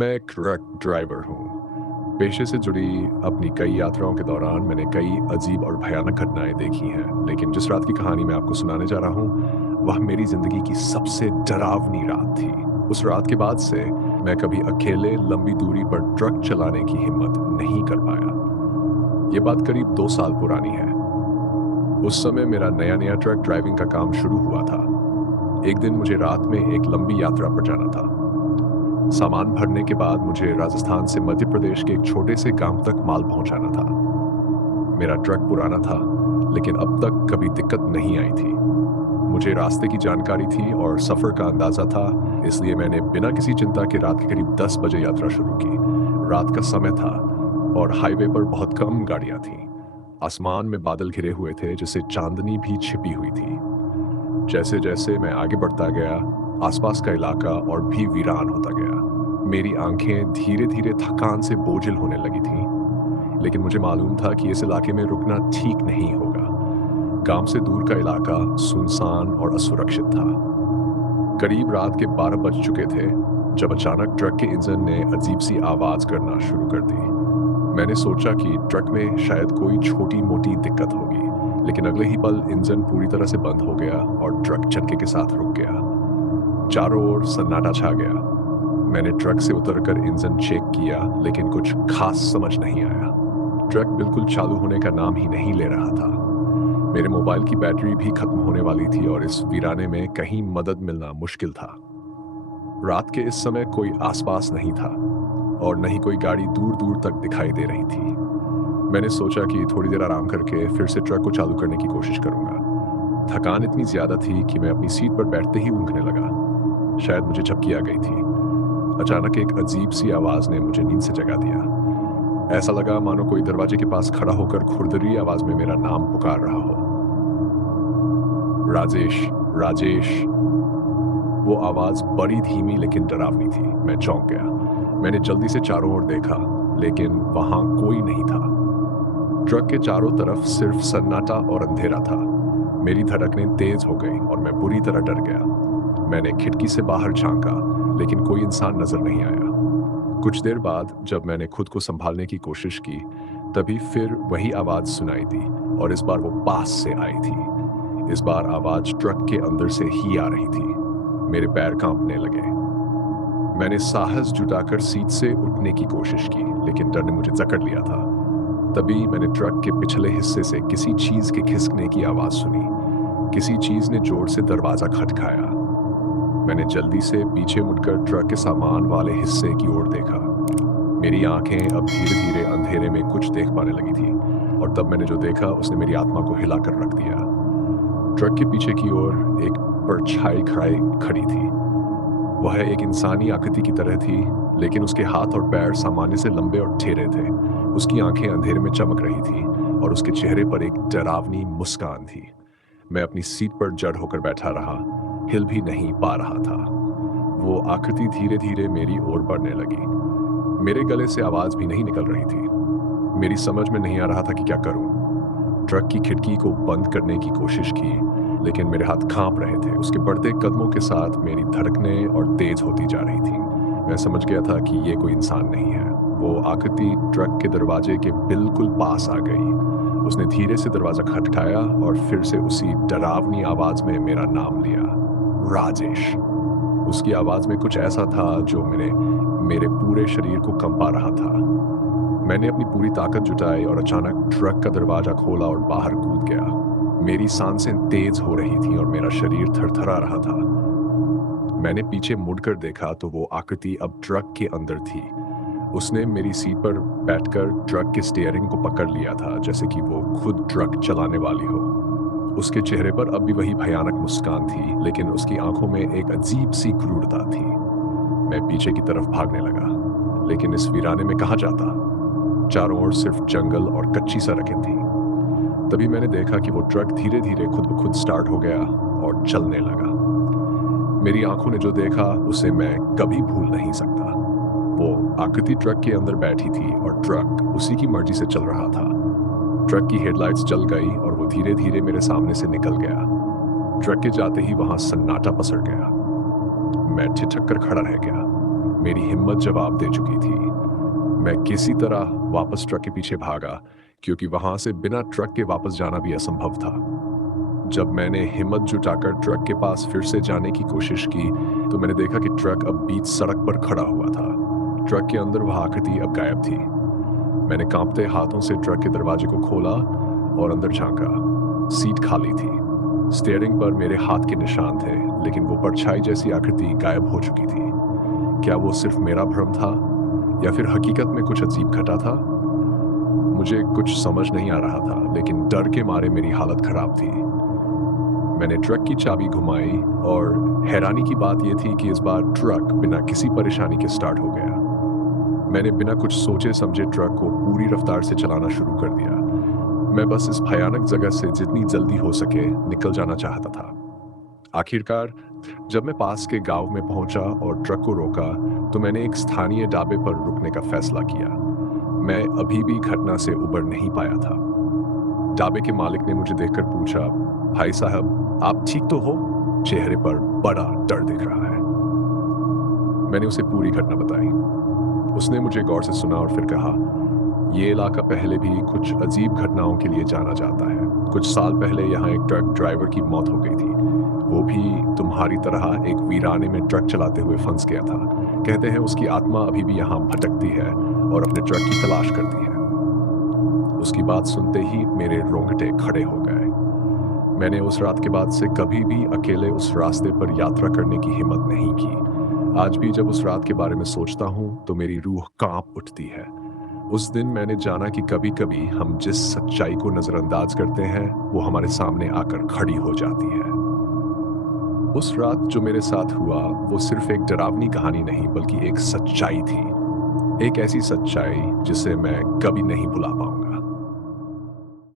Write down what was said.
मैं एक truck driver हूँ। पेशे से जुड़ी अपनी कई यात्राओं के दौरान मैंने कई अजीब और भयानक घटनाएं देखी हैं, लेकिन जिस रात की कहानी मैं आपको सुनाने जा रहा हूँ, वह मेरी जिंदगी की सबसे डरावनी रात थी। उस रात के बाद से मैं कभी अकेले लंबी दूरी पर ट्रक चलाने की हिम्मत नहीं कर पाया। ये बात करीब 2 साल पुरानी है। उस समय मेरा नया-नया ट्रक ड्राइविंग का काम शुरू हुआ था। एक दिन मुझे रात में एक लंबी यात्रा पर जाना था। सामान भरने के बाद मुझे राजस्थान से मध्य प्रदेश के एक छोटे से गांव तक माल पहुंचाना था। मेरा ट्रक पुराना था, लेकिन अब तक कभी दिक्कत नहीं आई थी। मुझे रास्ते की जानकारी थी और सफर का अंदाजा था, इसलिए मैंने बिना किसी चिंता के रात के करीब 10 बजे यात्रा शुरू की। रात का समय था और हाईवे पर बहुत कम गाड़ियां थीं। आसमान में बादल घिरे हुए थे, जिससे चांदनी भी छिपी हुई थी। जैसे-जैसे मैं आगे बढ़ता गया, आसपास का इलाका और भी वीरान होता गया। मेरी आंखें धीरे-धीरे थकान से बोझिल होने लगी थीं, लेकिन मुझे मालूम था कि इस इलाके में रुकना ठीक नहीं होगा। गांव से दूर का इलाका सुनसान और असुरक्षित था। करीब रात के 12 बज चुके थे, जब अचानक ट्रक के इंजन ने अजीब-सी आवाज करना शुरू कर दी। मैंने सोचा कि ट्रक में शायद कोई छोटी-मोटी दिक्कत होगी, लेकिन अगले ही पल इंजन पूरी तरह से बंद हो गया और ट्रक झटके के साथ रुक गया। चारों ओर सन्नाटा छा गया। मैंने ट्रक से उतरकर इंजन चेक किया, लेकिन कुछ खास समझ नहीं आया। ट्रक बिल्कुल चालू होने का नाम ही नहीं ले रहा था। मेरे मोबाइल की बैटरी भी खत्म होने वाली थी और इस वीराने में कहीं मदद मिलना मुश्किल था। रात के इस समय कोई आसपास नहीं था और न ही कोई गाड़ी दूर-दूर तक दिखाई दे रही थी। मैंने सोचा कि थोड़ी देर आराम करके फिर से ट्रक को चालू करने की कोशिश करूंगा। थकान इतनी ज्यादा थी कि मैं अपनी सीट पर बैठते ही ऊँघने लगा। शायद मुझे झपकी आ गई थी। अचानक एक अजीब सी आवाज ने मुझे नींद से जगा दिया। ऐसा लगा मानो कोई दरवाजे के पास खड़ा होकर खुरदरी आवाज में मेरा नाम पुकार रहा हो। राजेश, राजेश। वो आवाज बड़ी धीमी लेकिन डरावनी थी। मैं चौंक गया। मैंने जल्दी से चारों ओर देखा, लेकिन वहां कोई नहीं था। ट्रक के चारों तरफ सिर्फ सन्नाटा और अंधेरा था। मेरी धड़कनें तेज हो गई और मैं बुरी तरह डर गया। मैंने खिड़की से बाहर झांका, लेकिन कोई इंसान नजर नहीं आया। कुछ देर बाद जब मैंने खुद को संभालने की कोशिश की, तभी फिर वही आवाज सुनाई दी और इस बार वो पास से आई थी। इस बार आवाज ट्रक के अंदर से ही आ रही थी। मेरे पैर कांपने लगे। मैंने साहस जुटाकर सीट से उठने की कोशिश की, लेकिन डर ने मुझे जकड़ लिया था। तभी मैंने ट्रक के पिछले हिस्से से किसी चीज के खिसकने की आवाज सुनी। किसी चीज ने जोर से दरवाजा खटखाया। मैंने जल्दी से पीछे मुड़कर ट्रक के सामान वाले हिस्से की ओर देखा। मेरी आंखें अब धीरे-धीरे अंधेरे में कुछ देख पाने लगी थी और तब मैंने जो देखा उसने मेरी आत्मा को हिलाकर रख दिया। ट्रक के पीछे की ओर एक परछाई खड़ी थी। वह एक इंसानी आकृति की तरह थी, लेकिन उसके हाथ और पैर सामान्य से लंबे और टेढ़े थे। उसकी आंखें अंधेरे में चमक रही थी और उसके चेहरे पर एक डरावनी मुस्कान थी। मैं अपनी सीट पर जड़ होकर बैठा रहा, हिल भी नहीं पा रहा था। वो आकृति धीरे-धीरे मेरी ओर बढ़ने लगी। मेरे गले से आवाज भी नहीं निकल रही थी। मेरी समझ में नहीं आ रहा था कि क्या करूं। ट्रक की खिड़की को बंद करने की कोशिश की, लेकिन मेरे हाथ कांप रहे थे। उसके बढ़ते कदमों के साथ मेरी धड़कनें और तेज होती जा रही थी। मैं समझ गया था कि ये कोई इंसान नहीं है। वो आकृति ट्रक के दरवाजे के बिल्कुल पास आ गई। उसने धीरे से दरवाजा खटखटाया और फिर से उसी डरावनी आवाज में मेरा नाम लिया, राजेश। उसकी आवाज में कुछ ऐसा था जो मेरे पूरे शरीर को कंपा रहा था। मैंने अपनी पूरी ताकत जुटाई और अचानक ट्रक का दरवाजा खोला और बाहर कूद गया। मेरी सांसें तेज हो रही थीं और मेरा शरीर थरथरा रहा था। मैंने पीछे मुड़कर देखा तो वो आकृति अब ट्रक के अंदर थी। उसने मेरी सीट पर बैठकर ट्रक के स्टीयरिंग को पकड़ लिया था, जैसे कि वो खुद ट्रक चलाने वाली हो। उसके चेहरे पर अब भी वही भयानक मुस्कान थी, लेकिन उसकी आंखों में एक अजीब सी क्रूरता थी। मैं पीछे की तरफ भागने लगा, लेकिन इस वीराने में कहाँ जाता। चारों ओर सिर्फ जंगल और कच्ची सड़कें थीं। तभी मैंने देखा कि वो ट्रक धीरे-धीरे खुद ब खुद स्टार्ट हो गया और चलने लगा। मेरी आंखों ने जो देखा उसे मैं कभी भूल नहीं सकता। वो आकृति ट्रक के अंदर बैठी थी और ट्रक उसी की मर्जी से चल रहा था। ट्रक की हेडलाइट्स जल गई और वो धीरे-धीरे मेरे सामने से निकल गया। ट्रक के जाते ही वहां सन्नाटा पसर गया। मैं ठिठक कर खड़ा रह गया। मेरी हिम्मत जवाब दे चुकी थी। मैं किसी तरह वापस ट्रक के पीछे भागा, क्योंकि वहां से बिना ट्रक के वापस जाना भी असंभव था। जब मैंने हिम्मत जुटाकर ट्रक के पास फिर से जाने की कोशिश की, तो मैंने देखा कि ट्रक अब बीच सड़क पर खड़ा हुआ था। ट्रक के अंदर वह आकृति अब गायब थी। मैंने कांपते हाथों से ट्रक के दरवाजे को खोला और अंदर झांका। सीट खाली थी। स्टीयरिंग पर मेरे हाथ के निशान थे, लेकिन वो परछाई जैसी आकृति गायब हो चुकी थी। क्या वो सिर्फ मेरा भ्रम था, या फिर हकीकत में कुछ अजीब घटा था? मुझे कुछ समझ नहीं आ रहा था, लेकिन डर के मारे मेरी हालत खराब थी। मैंने ट्रक की चाबी घुमाई और हैरानी की बात यह थी कि इस बार ट्रक बिना किसी परेशानी के स्टार्ट हो गया। मैंने बिना कुछ सोचे समझे ट्रक को पूरी रफ्तार से चलाना शुरू कर दिया। मैं बस इस भयानक जगह से जितनी जल्दी हो सके निकल जाना चाहता था। आखिरकार जब मैं पास के गांव में पहुंचा और ट्रक को रोका, तो मैंने एक स्थानीय ढाबे पर रुकने का फैसला किया। मैं अभी भी घटना से उबर नहीं पाया था। ढाबे के मालिक ने मुझे देखकर पूछा, भाई साहब, आप ठीक तो हो? चेहरे पर बड़ा डर दिख रहा है। मैंने उसे पूरी घटना बताई। उसने मुझे गौर से सुना और फिर कहा, ये इलाका पहले भी कुछ अजीब घटनाओं के लिए जाना जाता है। कुछ साल पहले यहाँ एक ट्रक ड्राइवर की मौत हो गई थी। वो भी तुम्हारी तरह एक वीराने में ट्रक चलाते हुए फंस गया था। कहते हैं उसकी आत्मा अभी भी यहाँ भटकती है और अपने ट्रक की तलाश करती है। उसकी बात सुनते ही मेरे रोंगटे खड़े हो गए। मैंने उस रात के बाद से कभी भी अकेले उस रास्ते पर यात्रा करने की हिम्मत नहीं की। आज भी जब उस रात के बारे में सोचता हूँ तो मेरी रूह कांप उठती है। उस दिन मैंने जाना कि कभी-कभी हम जिस सच्चाई को नजरअंदाज करते हैं, वो हमारे सामने आकर खड़ी हो जाती है। उस रात जो मेरे साथ हुआ, वो सिर्फ एक डरावनी कहानी नहीं, बल्कि एक सच्चाई थी। एक ऐसी सच्चाई जिसे मैं कभी नहीं भुला पाऊंगा।